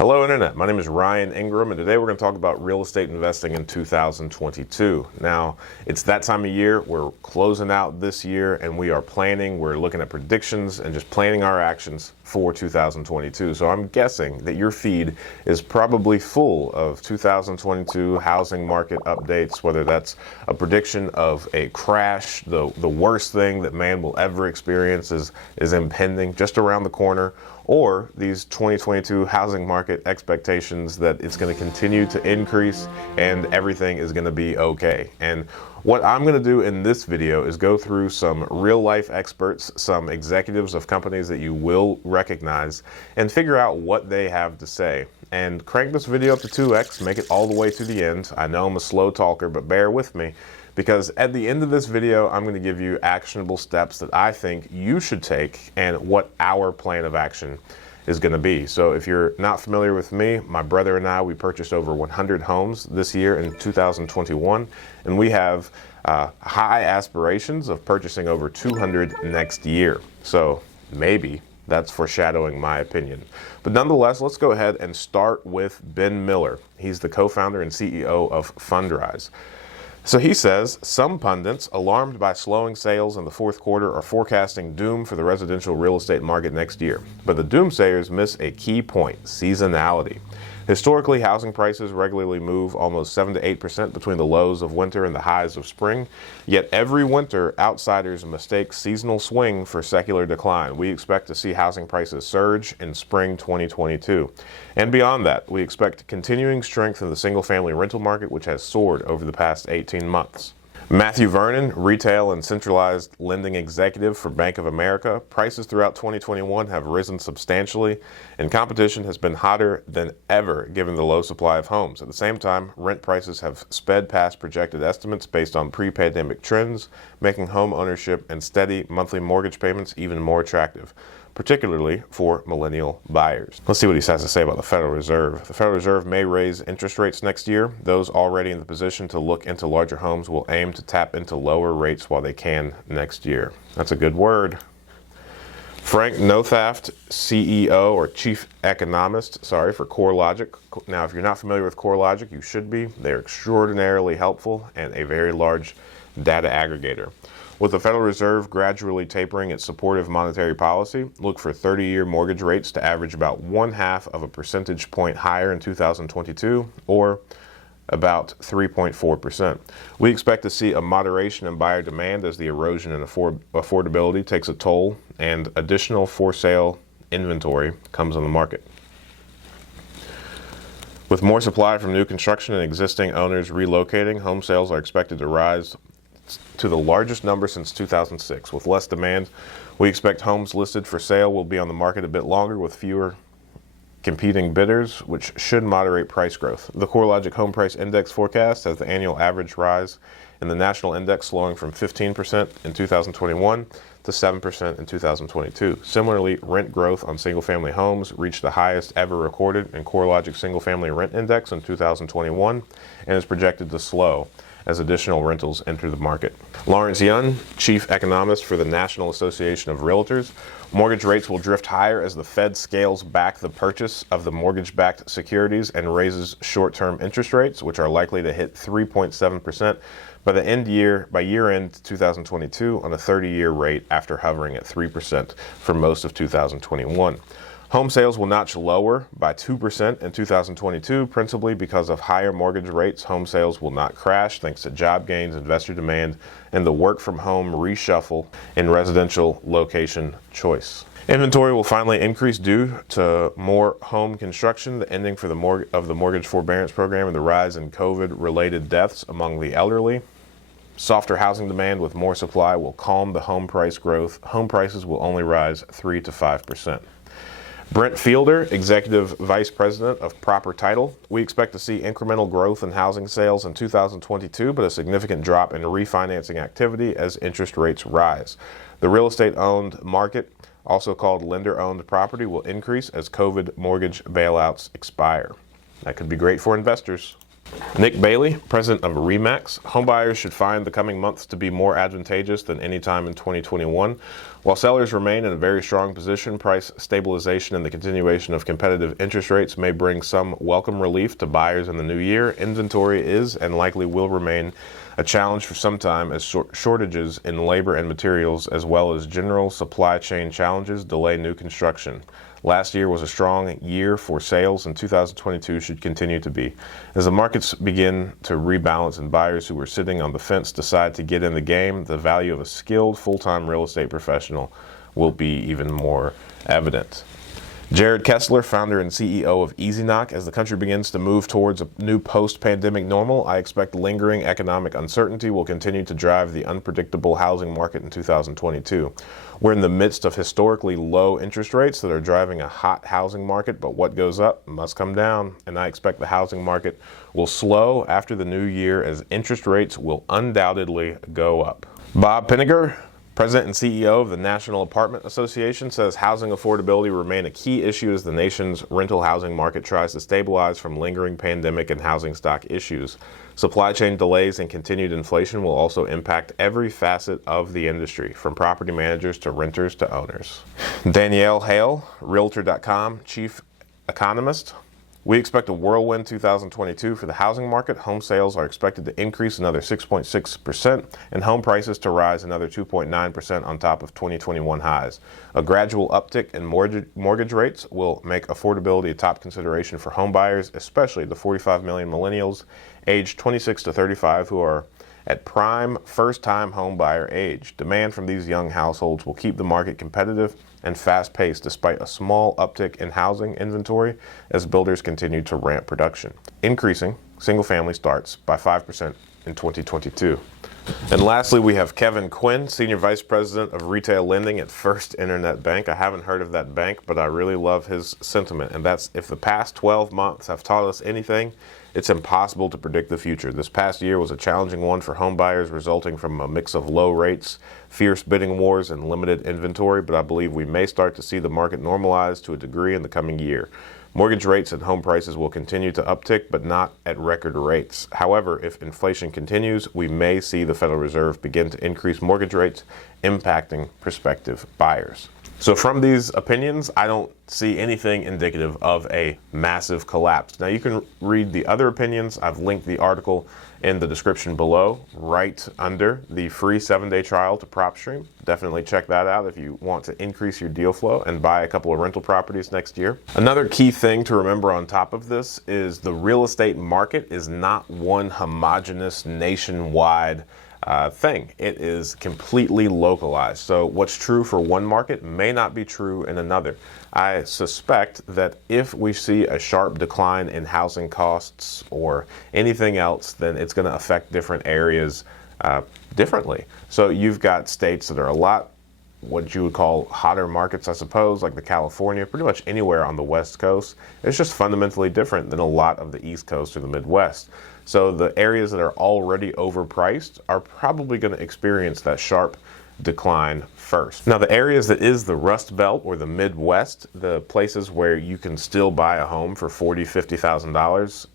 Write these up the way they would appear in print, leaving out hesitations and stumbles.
Hello Internet, my name is Ryan Ingram and today we're going to talk about real estate investing in 2022. Now, it's that time of year, we're closing out this year and we are planning, we're looking at predictions and just planning our actions for 2022. So I'm guessing that your feed is probably full of 2022 housing market updates, whether that's a prediction of a crash, the worst thing that man will ever experience is impending just around the corner, or these 2022 housing market expectations that it's going to continue to increase and everything is going to be okay. And what I'm going to do in this video is go through some real life experts, some executives of companies that you will recognize, and figure out what they have to say. And crank this video up to 2x, make it all the way to the end. I know I'm a slow talker, but bear with me, because at the end of this video, I'm going to give you actionable steps that I think you should take and what our plan of action is going to be. So if you're not familiar with me, my brother and I, we purchased over 100 homes this year in 2021, and we have high aspirations of purchasing over 200 next year. So maybe that's foreshadowing my opinion. But nonetheless, let's go ahead and start with Ben Miller. He's the co-founder and CEO of Fundrise. So he says, some pundits, alarmed by slowing sales in the fourth quarter, are forecasting doom for the residential real estate market next year. But the doomsayers miss a key point: seasonality. Historically, housing prices regularly move almost 7 to 8% between the lows of winter and the highs of spring. Yet every winter, outsiders mistake seasonal swing for secular decline. We expect to see housing prices surge in spring 2022. And beyond that, we expect continuing strength in the single-family rental market, which has soared over the past 18 months. Matthew Vernon, retail and centralized lending executive for Bank of America, prices throughout 2021 have risen substantially, and competition has been hotter than ever given the low supply of homes. At the same time, rent prices have sped past projected estimates based on pre-pandemic trends, making home ownership and steady monthly mortgage payments even more attractive, particularly for millennial buyers. Let's see what he has to say about the Federal Reserve. The Federal Reserve may raise interest rates next year. Those already in the position to look into larger homes will aim to tap into lower rates while they can next year. That's a good word. Frank Nothaft, CEO or Chief Economist, for CoreLogic. Now, if you're not familiar with CoreLogic, you should be. They're extraordinarily helpful and a very large data aggregator. With the Federal Reserve gradually tapering its supportive monetary policy, look for 30-year mortgage rates to average about 1/2 of a percentage point higher in 2022, or about 3.4%. We expect to see a moderation in buyer demand as the erosion in affordability takes a toll and additional for-sale inventory comes on the market. With more supply from new construction and existing owners relocating, home sales are expected to rise to the largest number since 2006. With less demand, we expect homes listed for sale will be on the market a bit longer with fewer competing bidders, which should moderate price growth. The CoreLogic Home Price Index forecast has the annual average rise in the national index slowing from 15% in 2021 to 7% in 2022. Similarly, rent growth on single-family homes reached the highest ever recorded in CoreLogic's single-family rent index in 2021 and is projected to slow as additional rentals enter the market. Lawrence Yun, Chief Economist for the National Association of Realtors, mortgage rates will drift higher as the Fed scales back the purchase of the mortgage-backed securities and raises short-term interest rates, which are likely to hit 3.7% by year-end 2022 on a 30-year rate after hovering at 3% for most of 2021. Home sales will notch lower by 2% in 2022, principally because of higher mortgage rates. Home sales will not crash thanks to job gains, investor demand, and the work-from-home reshuffle in residential location choice. Inventory will finally increase due to more home construction, the ending of the mortgage forbearance program, and the rise in COVID-related deaths among the elderly. Softer housing demand with more supply will calm the home price growth. Home prices will only rise 3 to 5%. Brent Fielder, Executive Vice President of Proper Title. We expect to see incremental growth in housing sales in 2022, but a significant drop in refinancing activity as interest rates rise. The real estate-owned market, also called lender-owned property, will increase as COVID mortgage bailouts expire. That could be great for investors. Nick Bailey, president of RE/MAX. Homebuyers should find the coming months to be more advantageous than any time in 2021. While sellers remain in a very strong position, price stabilization and the continuation of competitive interest rates may bring some welcome relief to buyers in the new year. Inventory is and likely will remain a challenge for some time as shortages in labor and materials, as well as general supply chain challenges, delay new construction. Last year was a strong year for sales, and 2022 should continue to be. As the markets begin to rebalance and buyers who were sitting on the fence decide to get in the game, the value of a skilled full-time real estate professional will be even more evident. Jared Kessler, founder and CEO of EasyKnock. As the country begins to move towards a new post-pandemic normal, I expect lingering economic uncertainty will continue to drive the unpredictable housing market in 2022. We're in the midst of historically low interest rates that are driving a hot housing market, but what goes up must come down, and I expect the housing market will slow after the new year as interest rates will undoubtedly go up. Bob Pinniger, President and CEO of the National Apartment Association, says housing affordability will remain a key issue as the nation's rental housing market tries to stabilize from lingering pandemic and housing stock issues. Supply chain delays and continued inflation will also impact every facet of the industry, from property managers to renters to owners. Danielle Hale, Realtor.com chief economist. We expect a whirlwind 2022 for the housing market. Home sales are expected to increase another 6.6% and home prices to rise another 2.9% on top of 2021 highs. A gradual uptick in mortgage rates will make affordability a top consideration for home buyers, especially the 45 million millennials aged 26 to 35 who are at prime first-time home buyer age. Demand from these young households will keep the market competitive and fast-paced despite a small uptick in housing inventory as builders continue to ramp production, increasing single-family starts by 5% in 2022. And lastly, we have Kevin Quinn, Senior Vice President of Retail Lending at First Internet Bank. I haven't heard of that bank, but I really love his sentiment, and that's, if the past 12 months have taught us anything, it's impossible to predict the future. This past year was a challenging one for home buyers, resulting from a mix of low rates, fierce bidding wars, and limited inventory, but I believe we may start to see the market normalize to a degree in the coming year. Mortgage rates and home prices will continue to uptick, but not at record rates. However, if inflation continues, we may see the Federal Reserve begin to increase mortgage rates, impacting prospective buyers. So from these opinions, I don't see anything indicative of a massive collapse. Now you can read the other opinions. I've linked the article in the description below, right under the free 7-day trial to PropStream. Definitely check that out if you want to increase your deal flow and buy a couple of rental properties next year. Another key thing to remember on top of this is the real estate market is not one homogeneous nationwide thing. It is completely localized. So what's true for one market may not be true in another. I suspect that if we see a sharp decline in housing costs or anything else, then it's going to affect different areas differently. So you've got states that are a lot what you would call hotter markets, I suppose, like the California, pretty much anywhere on the West Coast. It's just fundamentally different than a lot of the East Coast or the Midwest. So the areas that are already overpriced are probably going to experience that sharp decline first. Now the areas that is the Rust Belt or the Midwest, the places where you can still buy a home for $40,000, $50,000,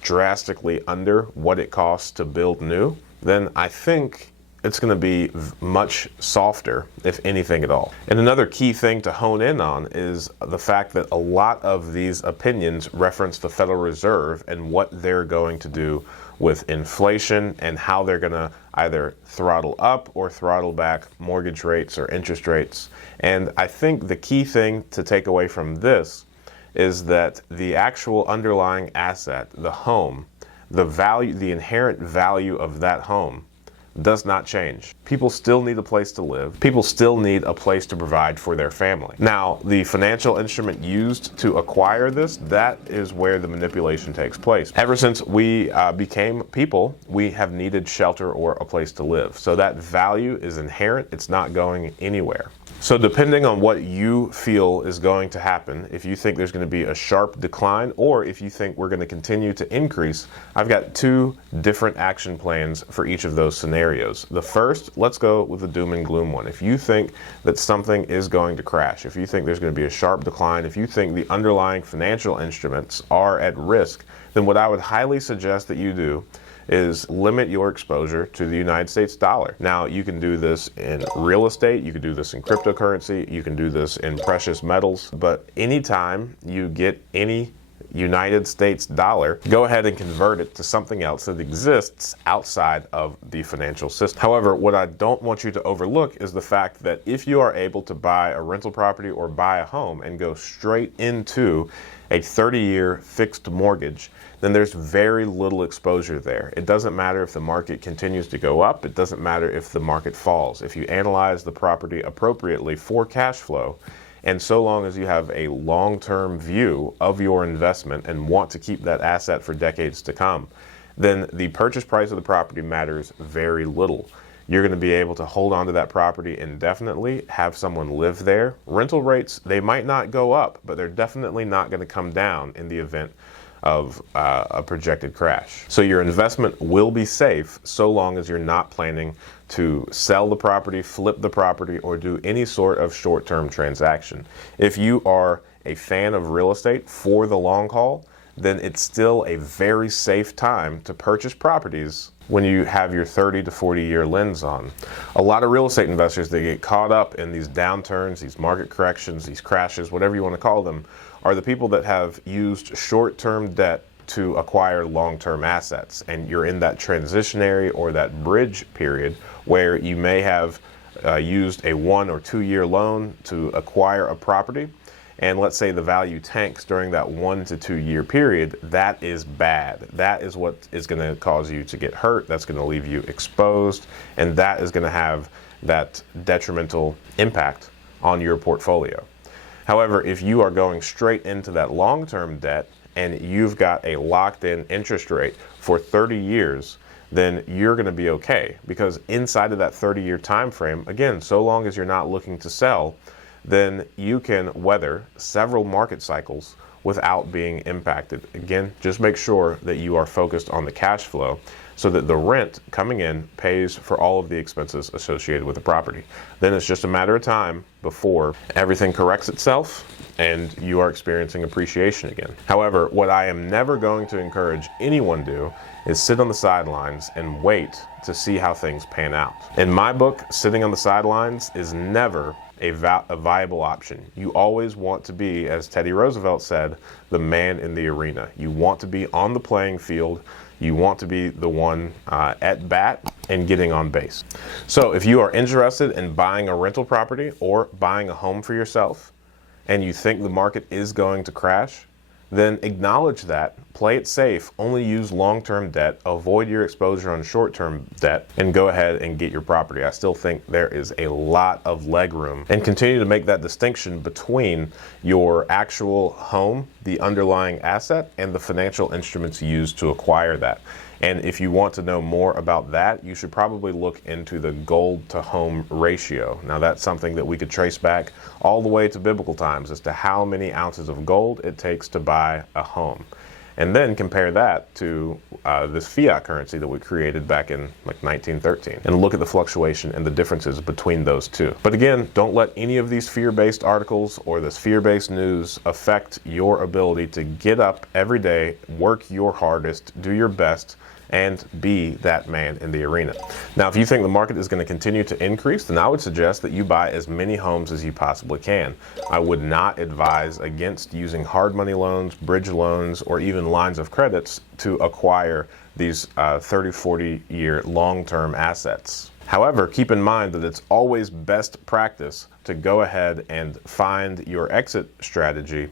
drastically under what it costs to build new, then I think it's going to be much softer, if anything at all. And another key thing to hone in on is the fact that a lot of these opinions reference the Federal Reserve and what they're going to do with inflation and how they're going to either throttle up or throttle back mortgage rates or interest rates. And I think the key thing to take away from this is that the actual underlying asset, the home, the value, the inherent value of that home does not change. People still need a place to live. People still need a place to provide for their family. Now, the financial instrument used to acquire this, that is where the manipulation takes place. Ever since we became people, we have needed shelter or a place to live. So that value is inherent. It's not going anywhere. So depending on what you feel is going to happen, if you think there's going to be a sharp decline or if you think we're going to continue to increase, I've got two different action plans for each of those scenarios. The first, let's go with the doom and gloom one. If you think that something is going to crash, if you think there's going to be a sharp decline, if you think the underlying financial instruments are at risk, then what I would highly suggest that you do is limit your exposure to the United States dollar. Now, you can do this in real estate, you can do this in cryptocurrency, you can do this in precious metals, but anytime you get any United States dollar, go ahead and convert it to something else that exists outside of the financial system. However, what I don't want you to overlook is the fact that if you are able to buy a rental property or buy a home and go straight into a 30-year fixed mortgage, then there's very little exposure there. It doesn't matter if the market continues to go up. It doesn't matter if the market falls. If you analyze the property appropriately for cash flow, and so long as you have a long-term view of your investment and want to keep that asset for decades to come, then the purchase price of the property matters very little. You're going to be able to hold on to that property indefinitely, have someone live there. Rental rates, they might not go up, but they're definitely not going to come down in the event of a projected crash. So your investment will be safe so long as you're not planning to sell the property, flip the property, or do any sort of short-term transaction. If you are a fan of real estate for the long haul, then it's still a very safe time to purchase properties when you have your 30 to 40 year lens on. A lot of real estate investors, they get caught up in these downturns, these market corrections, these crashes, whatever you want to call them, are the people that have used short-term debt to acquire long-term assets. And you're in that transitionary or that bridge period where you may have used a 1 or 2 year loan to acquire a property. And let's say the value tanks during that 1 to 2 year period, that is bad. That is what is going to cause you to get hurt. That's going to leave you exposed. And that is going to have that detrimental impact on your portfolio. However, if you are going straight into that long-term debt and you've got a locked-in interest rate for 30 years, then you're going to be okay. Because inside of that 30-year time frame, again, so long as you're not looking to sell, then you can weather several market cycles without being impacted. Again, just make sure that you are focused on the cash flow so that the rent coming in pays for all of the expenses associated with the property. Then it's just a matter of time before everything corrects itself and you are experiencing appreciation again. However, what I am never going to encourage anyone do is sit on the sidelines and wait to see how things pan out. In my book, sitting on the sidelines is never a viable option. You always want to be, as Teddy Roosevelt said, the man in the arena. You want to be on the playing field. You want to be the one at bat and getting on base. So if you are interested in buying a rental property or buying a home for yourself and you think the market is going to crash, then acknowledge that, play it safe, only use long-term debt, avoid your exposure on short-term debt, and go ahead and get your property. I still think there is a lot of leg room, and continue to make that distinction between your actual home, the underlying asset, and the financial instruments used to acquire that. And if you want to know more about that, you should probably look into the gold to home ratio. Now that's something that we could trace back all the way to biblical times as to how many ounces of gold it takes to buy a home. And then compare that to this fiat currency that we created back in like 1913 and look at the fluctuation and the differences between those two. But again, don't let any of these fear-based articles or this fear-based news affect your ability to get up every day, work your hardest, do your best, and be that man in the arena. Now, if you think the market is going to continue to increase, then I would suggest that you buy as many homes as you possibly can. I would not advise against using hard money loans, bridge loans, or even lines of credits to acquire these 30, 40 year long-term assets. However, keep in mind that it's always best practice to go ahead and find your exit strategy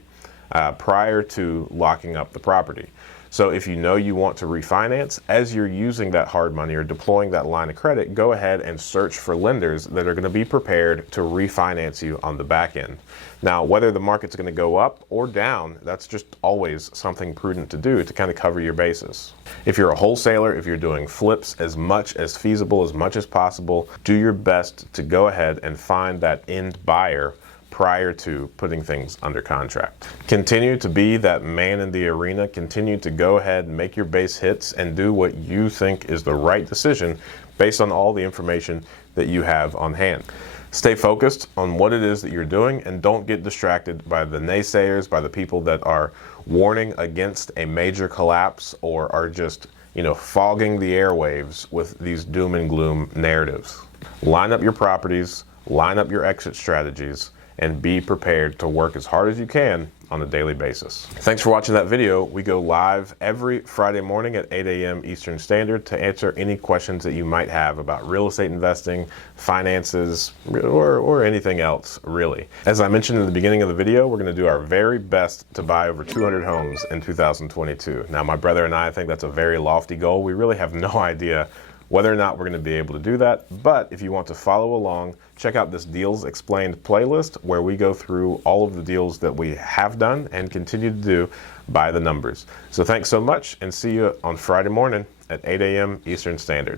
prior to locking up the property. So if you know you want to refinance, as you're using that hard money or deploying that line of credit, go ahead and search for lenders that are going to be prepared to refinance you on the back end. Now, whether the market's going to go up or down, that's just always something prudent to do to kind of cover your bases. If you're a wholesaler, if you're doing flips, as much as feasible, as much as possible, do your best to go ahead and find that end buyer prior to putting things under contract. Continue to be that man in the arena. Continue to go ahead and make your base hits and do what you think is the right decision based on all the information that you have on hand. Stay focused on what it is that you're doing and don't get distracted by the naysayers, by the people that are warning against a major collapse or are just, fogging the airwaves with these doom and gloom narratives. Line up your properties, line up your exit strategies, and be prepared to work as hard as you can on a daily basis. Thanks for watching that video. We go live every Friday morning at 8 a.m. Eastern Standard to answer any questions that you might have about real estate investing, finances, or anything else, really. As I mentioned in the beginning of the video, we're going to do our very best to buy over 200 homes in 2022. Now, my brother and I think that's a very lofty goal. We really have no idea whether or not we're going to be able to do that. But if you want to follow along, check out this Deals Explained playlist where we go through all of the deals that we have done and continue to do by the numbers. So thanks so much and see you on Friday morning at 8 a.m. Eastern Standard.